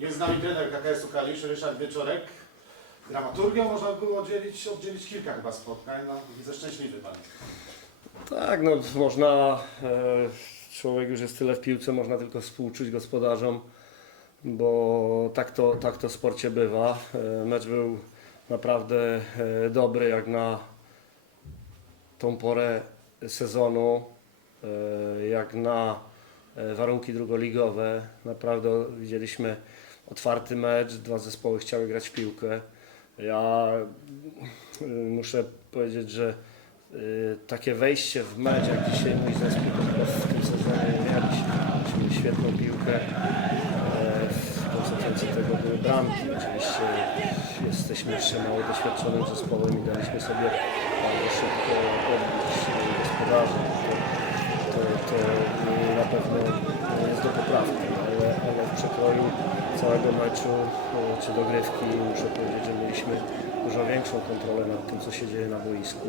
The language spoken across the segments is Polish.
Jest z nami trener KKS-u Kalisz, Ryszard Wieczorek. Dramaturgią można było oddzielić, oddzielić kilka chyba spotkań. No, widzę szczęśliwy pan. Tak, no można, e, człowiek już jest tyle w piłce, można tylko współczuć gospodarzom, bo tak to, tak to w sporcie bywa. E, mecz był naprawdę e, dobry jak na tą porę sezonu, e, jak na e, warunki drugoligowe. Naprawdę widzieliśmy otwarty mecz, dwa zespoły chciały grać w piłkę. Ja y, muszę powiedzieć, że y, takie wejście w mecz, jak dzisiaj mój zespół w tym sezonie mieliśmy. Świetną piłkę. E, W konsekwencji tego były bramki. Oczywiście jesteśmy jeszcze mało doświadczonym zespołem i daliśmy sobie bardzo szybko odbić y, gospodarzy. To, to, to na pewno jest do poprawki, ale, ale w przekroju całego meczu y, czy dogrywki muszę powiedzieć, że mieliśmy dużo większą kontrolę nad tym, co się dzieje na boisku.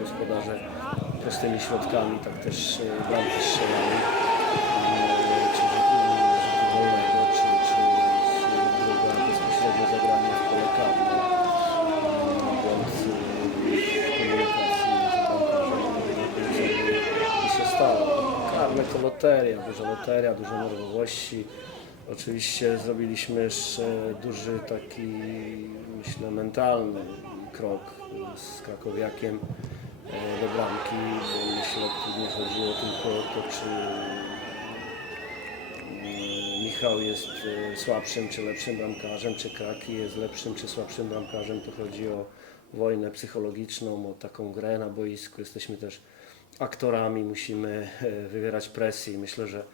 Gospodarze prostymi środkami tak też y, bramki strzelali. Y, Czy wolnego, czy, czy druga bezpośrednie zagranie w pole karne. Y, Błąd y, w komunikacji i się stało. Karne to loteria, duża loteria, dużo nerwowości. Oczywiście zrobiliśmy jeszcze duży taki, myślę, mentalny krok z Krakowiakiem e, do bramki. bo Myślę, tu nie chodziło tylko o to, czy mm, Michał jest e, słabszym czy lepszym bramkarzem, czy Kraki jest lepszym czy słabszym bramkarzem. To chodzi o wojnę psychologiczną, o taką grę na boisku. Jesteśmy też aktorami, musimy e, wywierać presję myślę, że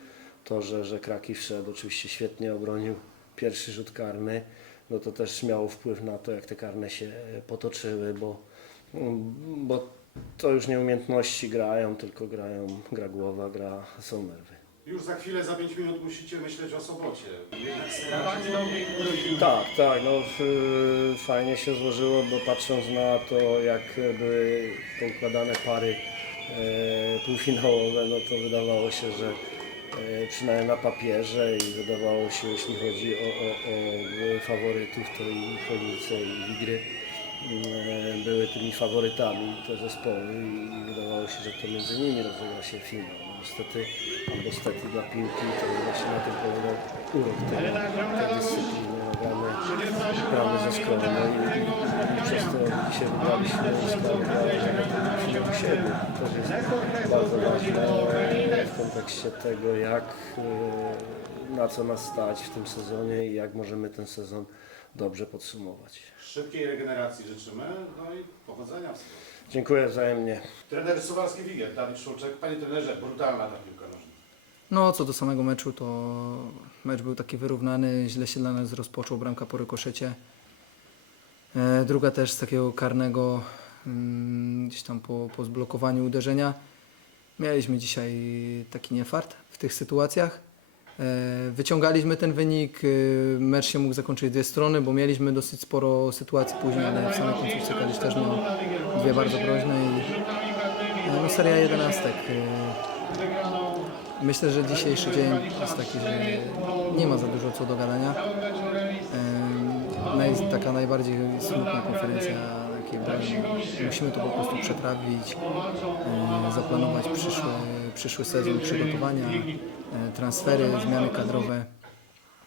to, że, że Kraki wszedł, oczywiście świetnie obronił pierwszy rzut karny, no to też miało wpływ na to, jak te karne się e, potoczyły, bo, mm, bo to już nie umiejętności grają, tylko grają, gra głowa, gra, są nerwy. Już za chwilę, za 5 minut musicie myśleć o sobocie. Jednak staracie Tak, tak, no f- fajnie się złożyło, bo patrząc na to, jak były poukładane pary e, półfinałowe, no to wydawało się, że e, przynajmniej na papierze i wydawało się, jeśli chodzi o, o, o faworytów, to i Chojnice i Wigry e, były tymi faworytami te zespoły i wydawało się, że to między nimi rozegra się finał. No, niestety, albo stety dla piłki, to właśnie na tym polegał urok tej dyscypliny. No, Gramy, gramy ze skromno i, i przez to się wybraliśmy skład u siebie. To jest bardzo ważne w kontekście tego, jak, e, na co nas stać w tym sezonie i jak możemy ten sezon dobrze podsumować. Szybkiej regeneracji życzymy, no i powodzenia w sobocie. Dziękuję wzajemnie. Trener Suwalski Wigier, Dawid Szulczek. Panie trenerze, brutalna ta piłka nożna. No, co do samego meczu, to mecz był taki wyrównany, źle się dla nas rozpoczął, bramka po rykoszecie. E, druga też z takiego karnego, mm, gdzieś tam po, po zblokowaniu uderzenia. Mieliśmy dzisiaj taki niefart w tych sytuacjach. E, wyciągaliśmy ten wynik, e, mecz się mógł zakończyć dwie strony, bo mieliśmy dosyć sporo sytuacji później, ale w samej końcówce Kalisz też miał dwie bardzo groźne i e, no, seria jedenastek. Myślę, że dzisiejszy dzień jest taki, że nie ma za dużo co do gadania. Naj, taka najbardziej smutna konferencja. Musimy to po prostu przetrawić, zaplanować przyszły, przyszły sezon przygotowania, transfery, zmiany kadrowe.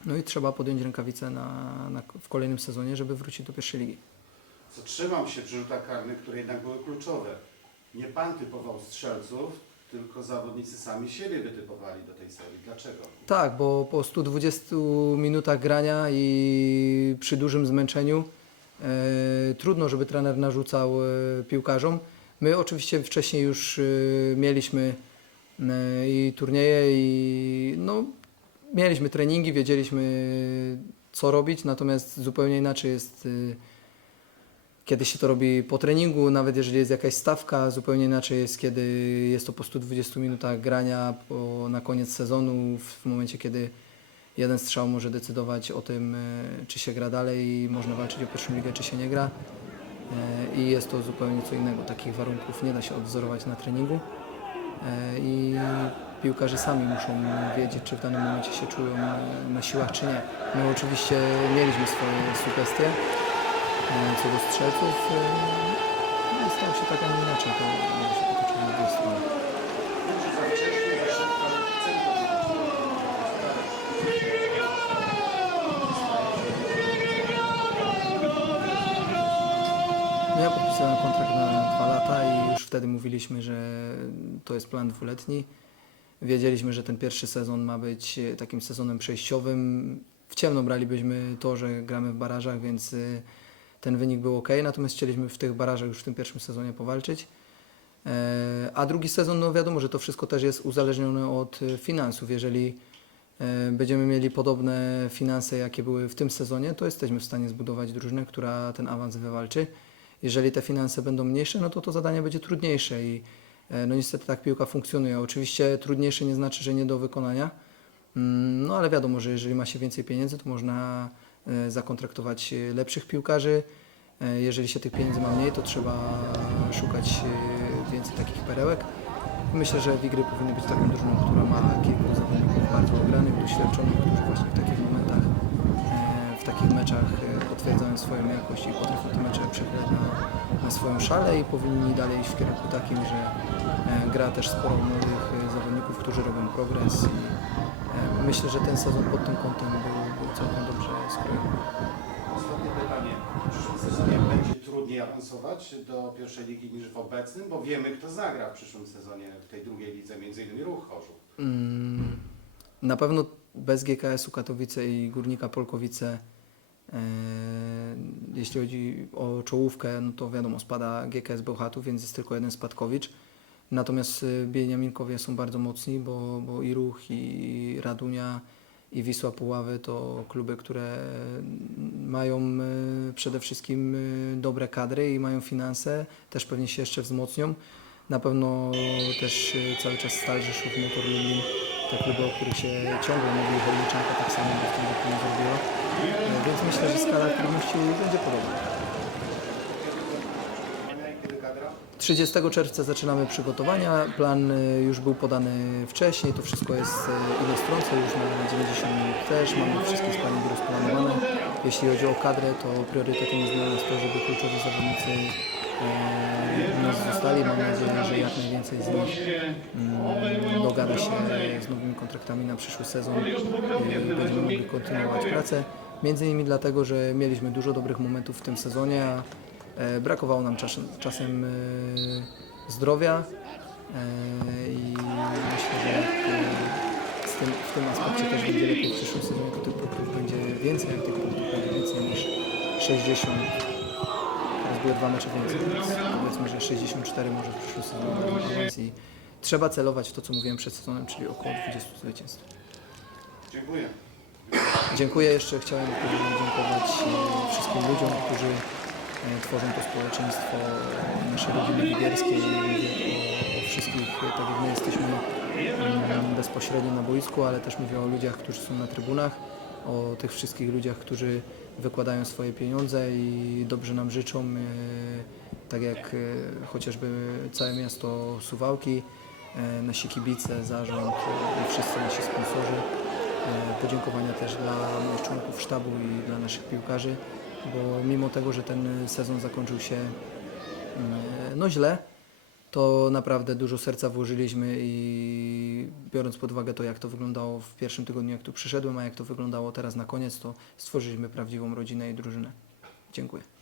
No i trzeba podjąć rękawice na, na, w kolejnym sezonie, żeby wrócić do pierwszej ligi. Zatrzymam się przy rzutach karnych, które jednak były kluczowe. Nie pan typował strzelców, tylko zawodnicy sami siebie wytypowali do tej serii. Dlaczego? Tak, bo po 120 minutach grania i przy dużym zmęczeniu e, trudno, żeby trener narzucał e, piłkarzom. My oczywiście wcześniej już e, mieliśmy e, i turnieje i no, mieliśmy treningi, wiedzieliśmy co robić, natomiast zupełnie inaczej jest e, kiedy się to robi po treningu, nawet jeżeli jest jakaś stawka, zupełnie inaczej jest, kiedy jest to po 120 minutach grania po, na koniec sezonu, w momencie, kiedy jeden strzał może decydować o tym, e, czy się gra dalej i można walczyć o pierwszą ligę, czy się nie gra. E, I jest to zupełnie co innego. Takich warunków nie da się odwzorować na treningu. E, I piłkarze sami muszą wiedzieć, czy w danym momencie się czują na siłach, czy nie. My oczywiście mieliśmy swoje sugestie e, co do strzelców. e, No, stało się tak, a nie inaczej. To się potoczyło na dwie strony. Ja podpisałem kontrakt na dwa lata i już wtedy mówiliśmy, że to jest plan dwuletni. Wiedzieliśmy, że ten pierwszy sezon ma być e, takim sezonem przejściowym. W ciemno bralibyśmy to, że gramy w barażach, więc e, ten wynik był ok. Natomiast chcieliśmy w tych barażach już w tym pierwszym sezonie powalczyć. E, A drugi sezon, no wiadomo, że to wszystko też jest uzależnione od finansów. Jeżeli będziemy mieli podobne finanse, jakie były w tym sezonie, to jesteśmy w stanie zbudować drużynę, która ten awans wywalczy. Jeżeli te finanse będą mniejsze, no to to zadanie będzie trudniejsze i e, no niestety tak piłka funkcjonuje. Oczywiście trudniejsze nie znaczy, że nie do wykonania, Mm, no ale wiadomo, że jeżeli ma się więcej pieniędzy, to można e, zakontraktować e, lepszych piłkarzy. Jeżeli się tych pieniędzy ma mniej, to trzeba szukać więcej takich perełek. Myślę, że Wigry powinny być taką drużyną, która ma kilku zawodników bardzo ogranych, doświadczonych, którzy właśnie w takich momentach, w takich meczach e, potwierdzają swoją jakość i potrafią te mecze przechylać na, na swoją szalę i powinni dalej iść w kierunku takim, że e, gra też sporo młodych e, zawodników, którzy robią progres i myślę, że ten sezon pod tym kątem był, był całkiem dobrze skrojony. Ostatnie pytanie. W przyszłym sezonie będzie trudniej awansować do pierwszej ligi niż w obecnym, bo wiemy, kto zagra w przyszłym sezonie w tej drugiej lidze, między innymi Ruch Chorzów. Mm, Na pewno bez GKS-u Katowice i Górnika Polkowice, e, jeśli chodzi o czołówkę, no to wiadomo, spada GKS Bełchatów, więc jest tylko jeden spadkowicz. Natomiast e, Bieniaminkowie są bardzo mocni, bo, bo i Ruch, i Radunia, i Wisła Puławy to kluby, które mają e, przede wszystkim dobre kadry i mają finanse, też pewnie się jeszcze wzmocnią. Na pewno też cały czas Stal Rzeszów, Motor Lublin, te kluby, o których się ciągle mówi, Chorniczanka tak samo w tym roku nie zrobiła. E, Więc myślę, że skala trudności będzie podobna. Kiedy kadra? 30 czerwca zaczynamy przygotowania. Plan y, już był podany wcześniej. To wszystko jest y, ilostrujące już na 90 minut też. Mamy wszystkie sparingi rozplanowane. Jeśli chodzi o kadrę, to priorytetem jest dla nas to, żeby kluczowi zawodnicy e, nas zostali. Mam nadzieję, jak najwięcej z nich mm, dogada się z nowymi kontraktami na przyszły sezon i będziemy mogli kontynuować pracę. Między innymi dlatego, że mieliśmy dużo dobrych momentów w tym sezonie, a E, Brakowało nam czasem, czasem zdrowia e, i myślę, że e, tym, w tym aspekcie też będzie lepiej w przyszłym sezonie, to tych punktów będzie więcej, jak tych punktów będzie więcej niż 60. Były dwa mecze więcej, więc powiedzmy, że 64 może w przyszłym sezonie i trzeba celować w to, co mówiłem przed sezonem, czyli około 20 zwycięstw. Dziękuję. Dziękuję jeszcze. Chciałem podziękować e, wszystkim ludziom, którzy e, tworzą to społeczeństwo e, naszej rodziny wigierskiej. Mówię o, o wszystkich, tak jak my jesteśmy mm, bezpośrednio na boisku, ale też mówię o ludziach, którzy są na trybunach, o tych wszystkich ludziach, którzy wykładają swoje pieniądze i dobrze nam życzą, e, tak jak e, chociażby całe miasto Suwałki, e, nasi kibice, zarząd i wszyscy nasi sponsorzy. Podziękowania też dla moich członków sztabu i dla naszych piłkarzy, bo mimo tego, że ten sezon zakończył się mm, no źle, to naprawdę dużo serca włożyliśmy i biorąc pod uwagę to, jak to wyglądało w pierwszym tygodniu, jak tu przyszedłem, a jak to wyglądało teraz na koniec, to stworzyliśmy prawdziwą rodzinę i drużynę. Dziękuję.